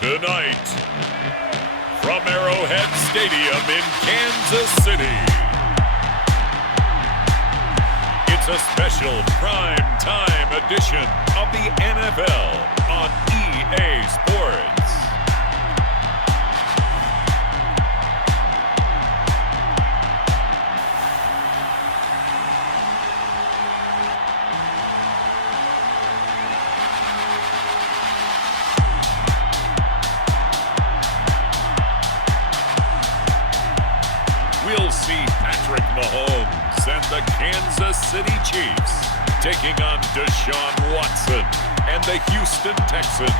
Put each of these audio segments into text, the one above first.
Tonight, from Arrowhead Stadium in Kansas City, it's a special prime time edition of the NFL on EA Sports. We'll see Patrick Mahomes and the Kanasas City Chiefs taking on Deshaun Watson and the Houston Texans.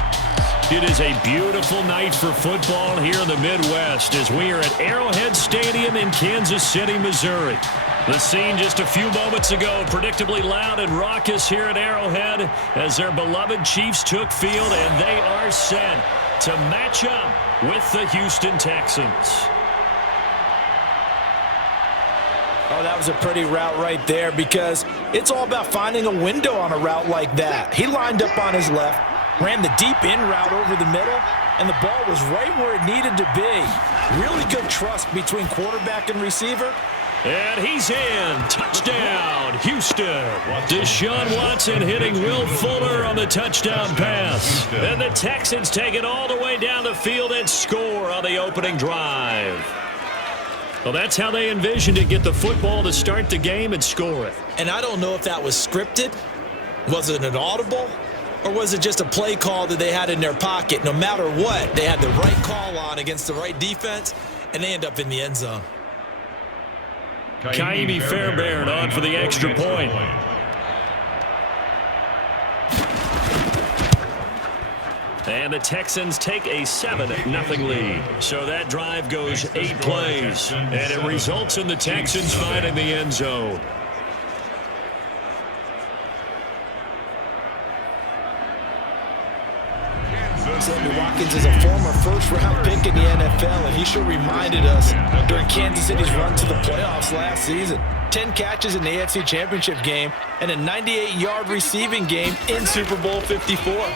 It is a beautiful night for football here in the Midwest as we are at Arrowhead Stadium in Kansas City, Missouri. The scene just a few moments ago, predictably loud and raucous here at Arrowhead as their beloved Chiefs took field, and they are set to match up with the Houston Texans. Oh, that was a pretty route right there because it's all about finding a window on a route like that. He lined up on his left, ran the deep in route over the middle, and the ball was right where it needed to be. Really good trust between quarterback and receiver. And he's in. Touchdown, Houston. Deshaun Watson hitting Will Fuller on the touchdown pass. And the Texans take it all the way down the field and score on the opening drive. Well, that's how they envisioned it, get the football to start the game and score it. And I don't know if that was scripted. Was it an audible? Or was it just a play call that they had in their pocket? No matter what, they had the right call on against the right defense, and they end up in the end zone. Kaimi Fairbairn on for the extra point. And the Texans take a 7-0 lead. So that drive goes 8 plays. And it results in the Texans finding the end zone. Sammy Watkins is a former first-round pick in the NFL, and he sure reminded us during Kansas City's run to the playoffs last season. 10 catches in the AFC Championship game and a 98-yard receiving game in Super Bowl 54.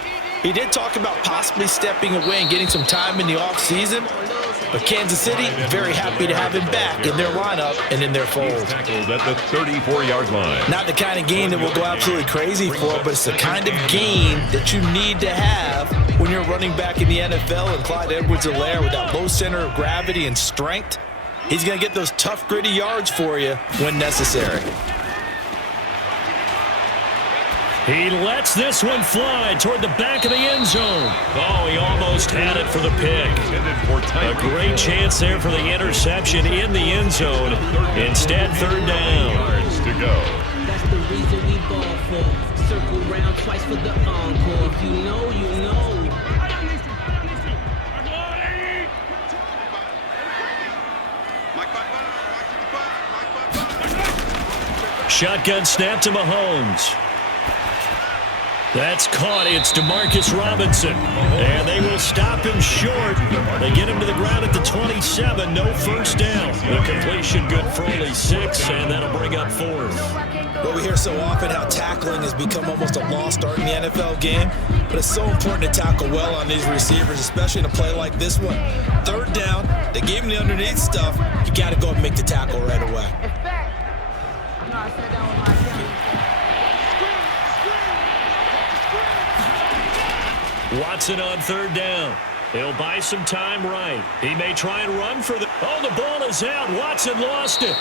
He did talk about possibly stepping away and getting some time in the offseason, but Kansas City very happy to have him back in their lineup and in their fold. Tackled at the 34-yard line. Not the kind of game that we'll go absolutely crazy for, but it's the kind of game that you need to have when you're running back in the NFL. And Clyde Edwards-Helaire with that low center of gravity and strength, he's going to get those tough, gritty yards for you when necessary. He lets this one fly toward the back of the end zone. Oh, he almost had it for the pick. A great chance there for the interception in the end zone. Instead, third down. Yards to go. That's the reason we ball for. Circle round twice for the encore. If you know, you know. Shotgun snap to Mahomes. That's caught. It's Demarcus Robinson. And they will stop him short. They get him to the ground at the 27. No first down. The completion good for only 6, and that'll bring up 4th. Well, we hear so often how tackling has become almost a lost art in the NFL game, but it's so important to tackle well on these receivers, especially in a play like this one. Third down, they gave him the underneath stuff. You got to go and make the tackle right away. Watson on third down. He'll buy some time right. He may try and run for the... Oh, the ball is out. Watson lost it.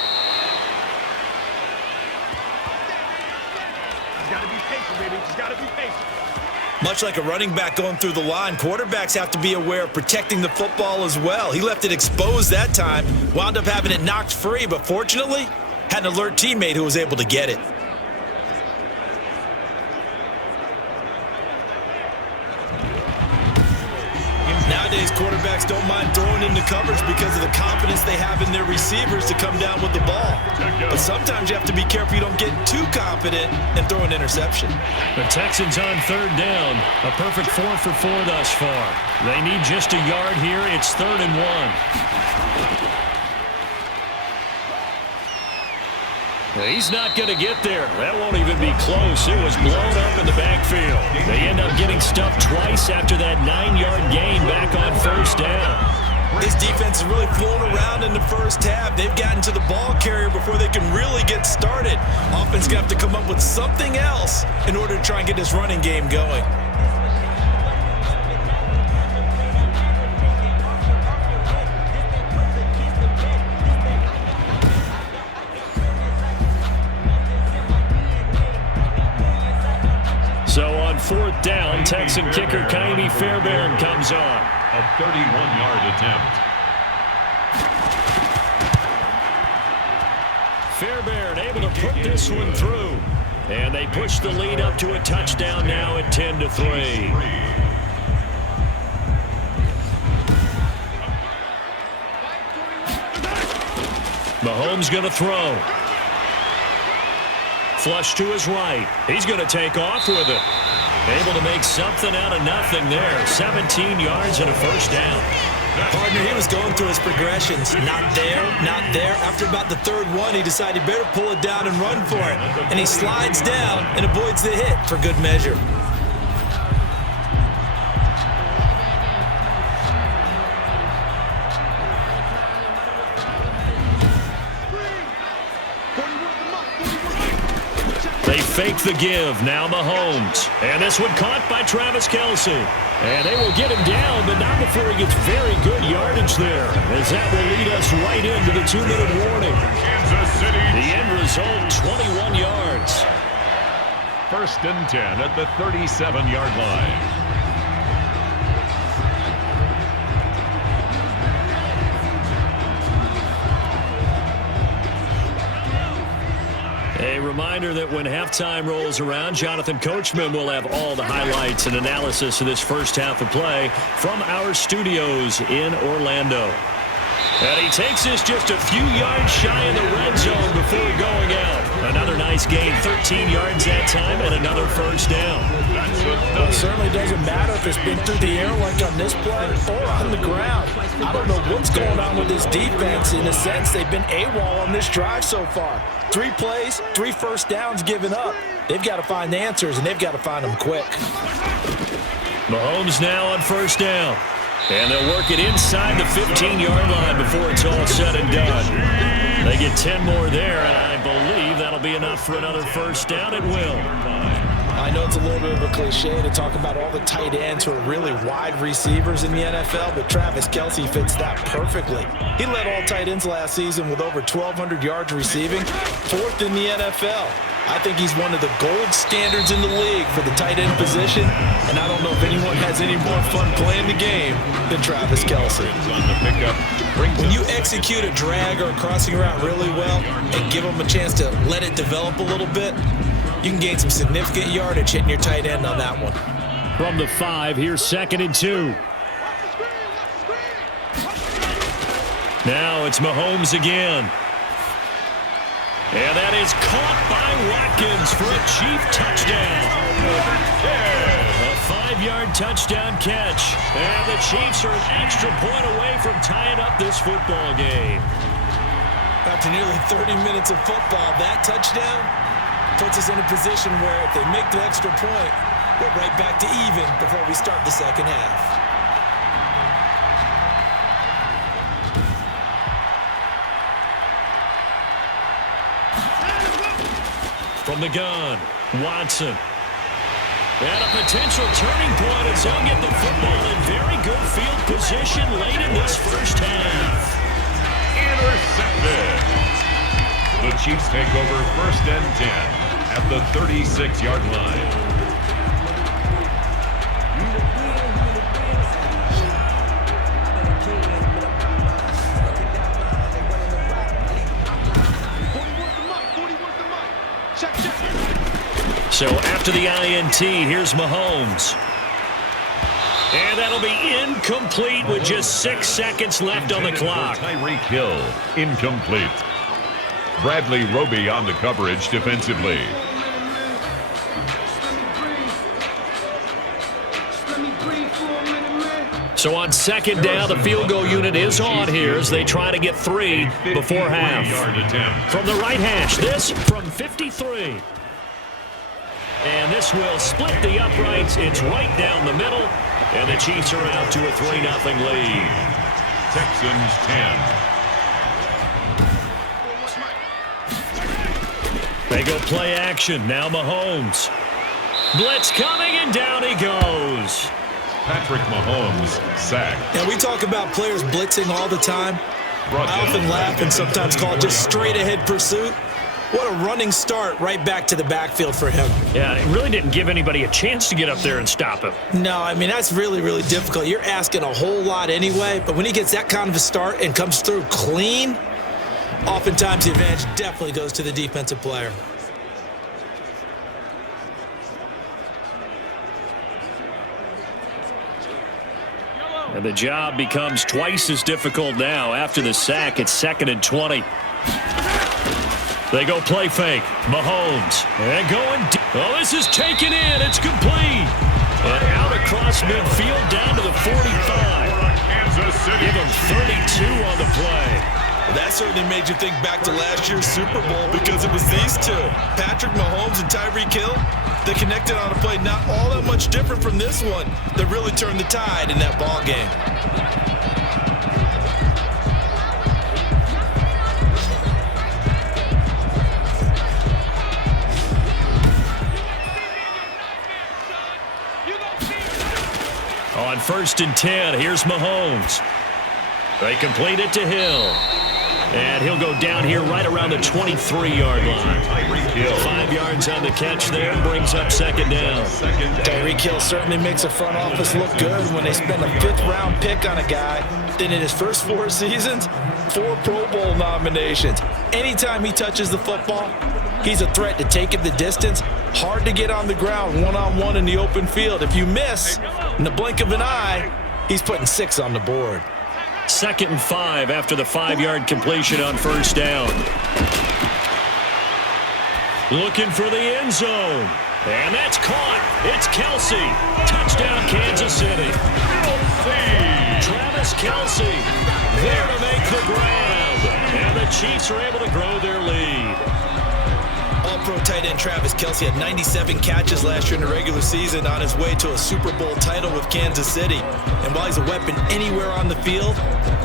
He's got to be patient, baby. He's got to be patient. Much like a running back going through the line, quarterbacks have to be aware of protecting the football as well. He left it exposed that time, wound up having it knocked free, but fortunately, had an alert teammate who was able to get it. Nowadays, quarterbacks don't mind throwing into coverage because of the confidence they have in their receivers to come down with the ball. But sometimes you have to be careful you don't get too confident and throw an interception. The Texans on third down. A perfect 4 for 4 thus far. They need just a yard here. It's 3rd and 1. He's not going to get there. That won't even be close. It was blown up in the backfield. They end up getting stuffed twice after that 9-yard gain back on first down. This defense is really flown around in the first half. They've gotten to the ball carrier before they can really get started. Offense going to have to come up with something else in order to try and get this running game going. So on fourth down, Texan kicker Kaimi Fairbairn comes on. A 31-yard attempt. Fairbairn able to put this one through. And they push the lead up to a touchdown now at 10-3. Mahomes going to throw. Flush to his right. He's going to take off with it. Able to make something out of nothing there. 17 yards and a first down. Partner, he was going through his progressions. Not there, not there. After about the third one, he decided he better pull it down and run for it. And he slides down and avoids the hit for good measure. They fake the give. Now Mahomes. And this one caught by Travis Kelce. And they will get him down, but not before he gets very good yardage there, as that will lead us right into the 2-minute warning. Kansas City. The end result, 21 yards. 1st and 10 at the 37-yard line. A reminder that when halftime rolls around, Jonathan Coachman will have all the highlights and analysis of this first half of play from our studios in Orlando. And he takes this just a few yards shy of the red zone before going out. Another nice gain, 13 yards that time, and another first down. Well, it certainly doesn't matter if it's been through the air like on this play or on the ground. I don't know what's going on with this defense. In a sense, they've been AWOL on this drive so far. 3 plays, 3 first downs given up. They've got to find the answers, and they've got to find them quick. Mahomes now on first down. And they'll work it inside the 15-yard line before it's all said and done. They get 10 more there, and I believe that'll be enough for another first down. It will. I know it's a little bit of a cliche to talk about all the tight ends who are really wide receivers in the NFL, but Travis Kelce fits that perfectly. He led all tight ends last season with over 1,200 yards receiving, 4th in the NFL. I think he's one of the gold standards in the league for the tight end position, and I don't know if anyone has any more fun playing the game than Travis Kelce. When you execute a drag or a crossing route really well and give him a chance to let it develop a little bit, you can gain some significant yardage hitting your tight end on that one. From the 5, here's 2nd and 2. Now it's Mahomes again. And that is caught by Watkins for a Chief touchdown. A 5-yard touchdown catch. And the Chiefs are an extra point away from tying up this football game. After nearly 30 minutes of football, that touchdown puts us in a position where if they make the extra point, we're right back to even before we start the second half. From the gun, Watson. And a potential turning point as he'll get the football in very good field position late in this first half. Intercepted. The Chiefs take over 1st and 10 at the 36-yard line. So after the INT, here's Mahomes. And that'll be incomplete with just 6 seconds left on the clock. Tyreek Hill, incomplete. Bradley Roby on the coverage defensively. So on second down, the field goal unit is on here as they try to get 3 before half. From the right hash, this from 53. And this will split the uprights. It's right down the middle. And the Chiefs are out to a 3-0 lead. Texans 10. They go play action. Now Mahomes. Blitz coming, and down he goes. Patrick Mahomes sacked. Now, we talk about players blitzing all the time. I often laugh and sometimes call it just straight-ahead pursuit. What a running start right back to the backfield for him. Yeah, it really didn't give anybody a chance to get up there and stop him. No, I mean, that's really, really difficult. You're asking a whole lot anyway, but when he gets that kind of a start and comes through clean, oftentimes the advantage definitely goes to the defensive player. And the job becomes twice as difficult now. After the sack, it's 2nd and 20. They go play fake. Mahomes. And going deep. Oh, this is taken in. It's complete. And out across midfield down to the 45. Give him 32 on the play. That certainly made you think back to last year's Super Bowl because it was these two, Patrick Mahomes and Tyreek Hill. They connected on a play not all that much different from this one that really turned the tide in that ball game. On 1st and 10, here's Mahomes. They complete it to Hill. And he'll go down here right around the 23-yard line. 5 yards on the catch there, brings up 2nd down. Tyreek Hill certainly makes a front office look good when they spend a 5th-round pick on a guy. Then in his first 4 seasons, 4 Pro Bowl nominations. Anytime he touches the football, he's a threat to take it the distance. Hard to get on the ground one-on-one in the open field. If you miss, in the blink of an eye, he's putting 6 on the board. 2nd and 5 after the 5-yard completion on 1st down. Looking for the end zone. And that's caught. It's Kelsey. Touchdown, Kansas City. Travis Kelsey there to make the grab. And the Chiefs are able to grow their lead. All-pro tight end Travis Kelsey had 97 catches last year in the regular season on his way to a Super Bowl title with Kansas City. And while he's a weapon anywhere on the field,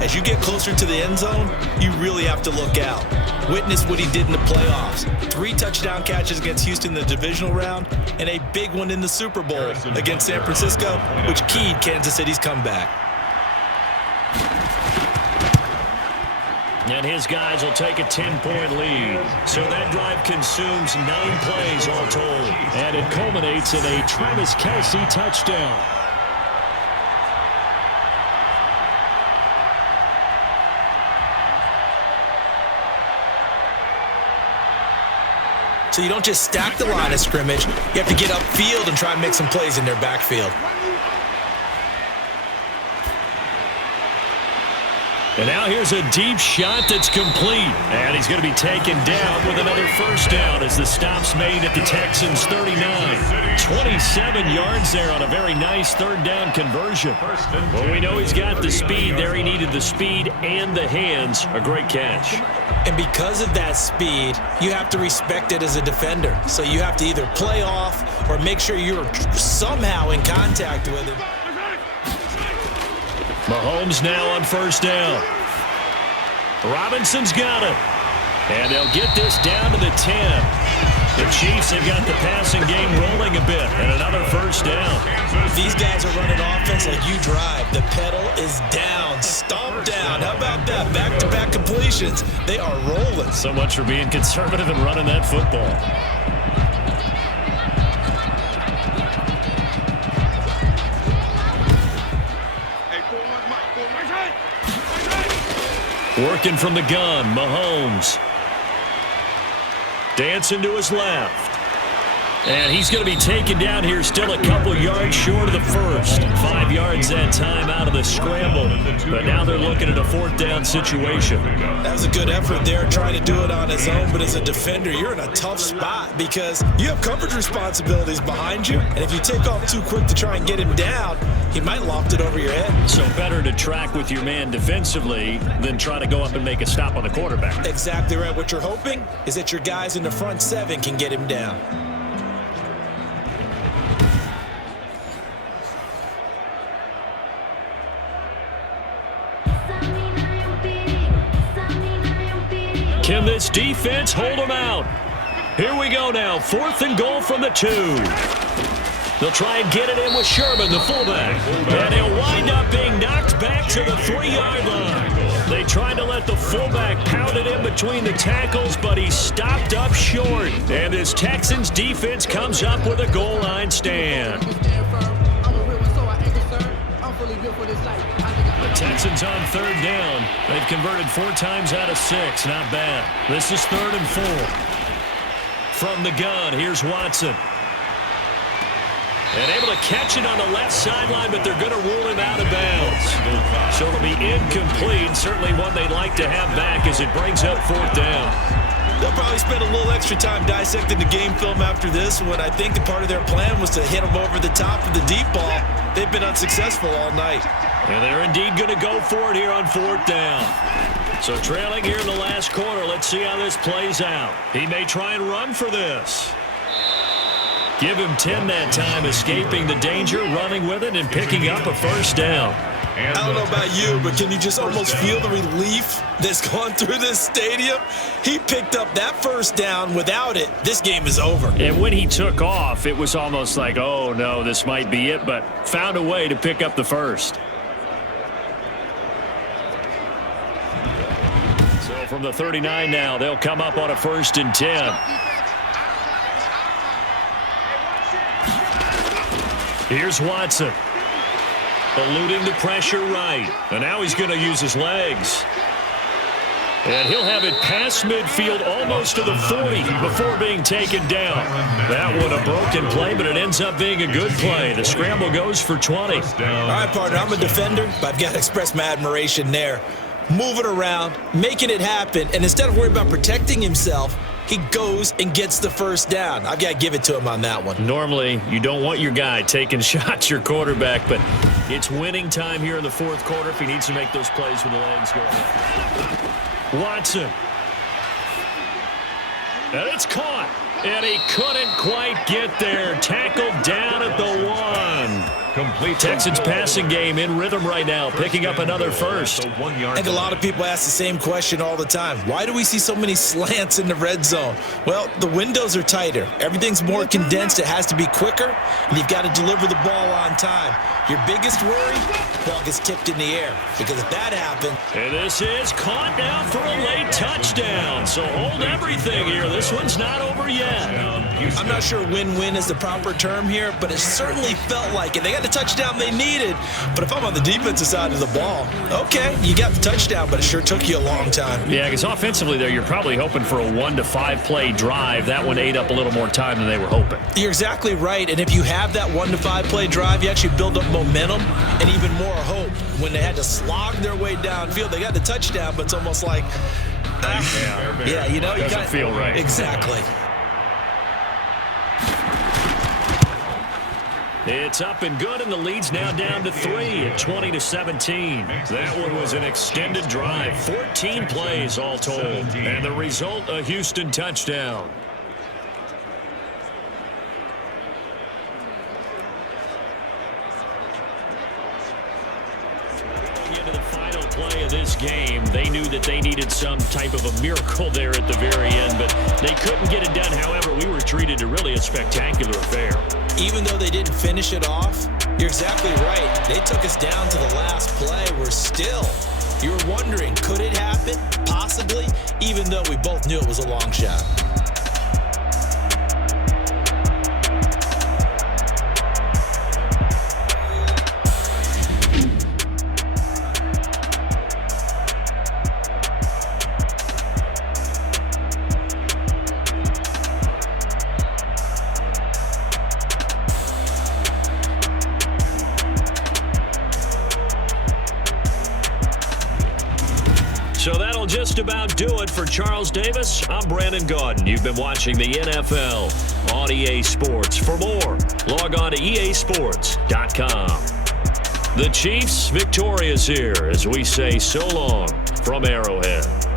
as you get closer to the end zone, you really have to look out. Witness what he did in the playoffs. 3 touchdown catches against Houston in the divisional round, and a big one in the Super Bowl against San Francisco, which keyed Kansas City's comeback. And his guys will take a 10-point lead. So that drive consumes 9 plays all told. And it culminates in a Travis Kelsey touchdown. So you don't just stack the line of scrimmage. You have to get upfield and try and make some plays in their backfield. And now here's a deep shot that's complete. And he's going to be taken down with another 1st down as the stop's made at the Texans' 39. 27 yards there on a very nice 3rd down conversion. Well, we know he's got the speed there. He needed the speed and the hands. A great catch. And because of that speed, you have to respect it as a defender. So you have to either play off or make sure you're somehow in contact with him. Mahomes now on 1st down. Robinson's got it. And they'll get this down to the 10. The Chiefs have got the passing game rolling a bit. And another 1st down. These guys are running offense like you drive. The pedal is down. Stomp down. How about that? Back-to-back completions. They are rolling. So much for being conservative and running that football. Working from the gun, Mahomes. Dancing to his left. And he's going to be taken down here still a couple yards short of the first. 5 yards that time out of the scramble. But now they're looking at a 4th down situation. That was a good effort there, trying to do it on his own. But as a defender, you're in a tough spot because you have coverage responsibilities behind you. And if you take off too quick to try and get him down, he might loft it over your head. So better to track with your man defensively than try to go up and make a stop on the quarterback. Exactly right. What you're hoping is that your guys in the front 7 can get him down. Can this defense hold them out? Here we go now. 4th and goal from the 2. They'll try and get it in with Sherman, the fullback. And he'll wind up being knocked back to the 3-yard line. They tried to let the fullback pound it in between the tackles, but he stopped up short. And this Texans defense comes up with a goal line stand. The Texans on 3rd down. They've converted 4 times out of 6. Not bad. This is 3rd and 4. From the gun, here's Watson. And able to catch it on the left sideline, but they're going to rule him out of bounds. So it'll be incomplete. Certainly one they'd like to have back as it brings up 4th down. They'll probably spend a little extra time dissecting the game film after this one. I think part of their plan was to hit them over the top of the deep ball. They've been unsuccessful all night. And they're indeed going to go for it here on 4th down. So trailing here in the last quarter. Let's see how this plays out. He may try and run for this. Give him 10 that time, escaping the danger, running with it, and picking up a 1st down. I don't know about you, but can you just almost feel the relief that's gone through this stadium? He picked up that 1st down. Without it, this game is over. And when he took off, it was almost like, oh, no, this might be it, but found a way to pick up the 1st. So from the 39 now, they'll come up on a 1st and 10. Here's Watson. Eluding the pressure right. And now he's going to use his legs. And he'll have it past midfield almost to the 40 before being taken down. That one a broken play, but it ends up being a good play. The scramble goes for 20. All right, partner, I'm a defender, but I've got to express my admiration there. Moving around, making it happen, and instead of worrying about protecting himself, he goes and gets the 1st down. I've got to give it to him on that one. Normally, you don't want your guy taking shots, your quarterback, but it's winning time here in the 4th quarter if he needs to make those plays with the legs going up. Watson. And it's caught. And he couldn't quite get there. Tackled down at the 1. Complete. Texans passing game in rhythm right now, picking up another 1st. I think a lot of people ask the same question all the time. Why do we see so many slants in the red zone? Well, the windows are tighter. Everything's more condensed. It has to be quicker, and you've got to deliver the ball on time. Your biggest worry, ball gets tipped in the air, because if that happens... And this is caught now for a late touchdown. So hold everything here. This one's not over yet. I'm not sure win-win is the proper term here, but it certainly felt like it. They got the touchdown they needed, but if I'm on the defensive side of the ball, okay, you got the touchdown, but it sure took you a long time. Yeah, because offensively there, you're probably hoping for a 1 to 5 play drive. That one ate up a little more time than they were hoping. You're exactly right, and if you have that 1 to 5 play drive, you actually build up momentum and even more hope. When they had to slog their way downfield, they got the touchdown, but it's almost like, yeah, you know, doesn't feel right. Exactly. It's up and good, and the lead's now down to 3 at 20-17. That one was an extended drive, 14 plays all told, and the result, a Houston touchdown. Into the final play of this game, they knew that they needed some type of a miracle there at the very end, but they couldn't get it done. However, we were treated to really a spectacular affair. Even though they didn't finish it off, you're exactly right. They took us down to the last play. You were wondering, could it happen? Possibly, even though we both knew it was a long shot. just about do it for Charles Davis. I'm Brandon Gaudin. You've been watching the NFL on EA Sports. For more, log on to easports.com. The Chiefs victorious here as we say so long from Arrowhead.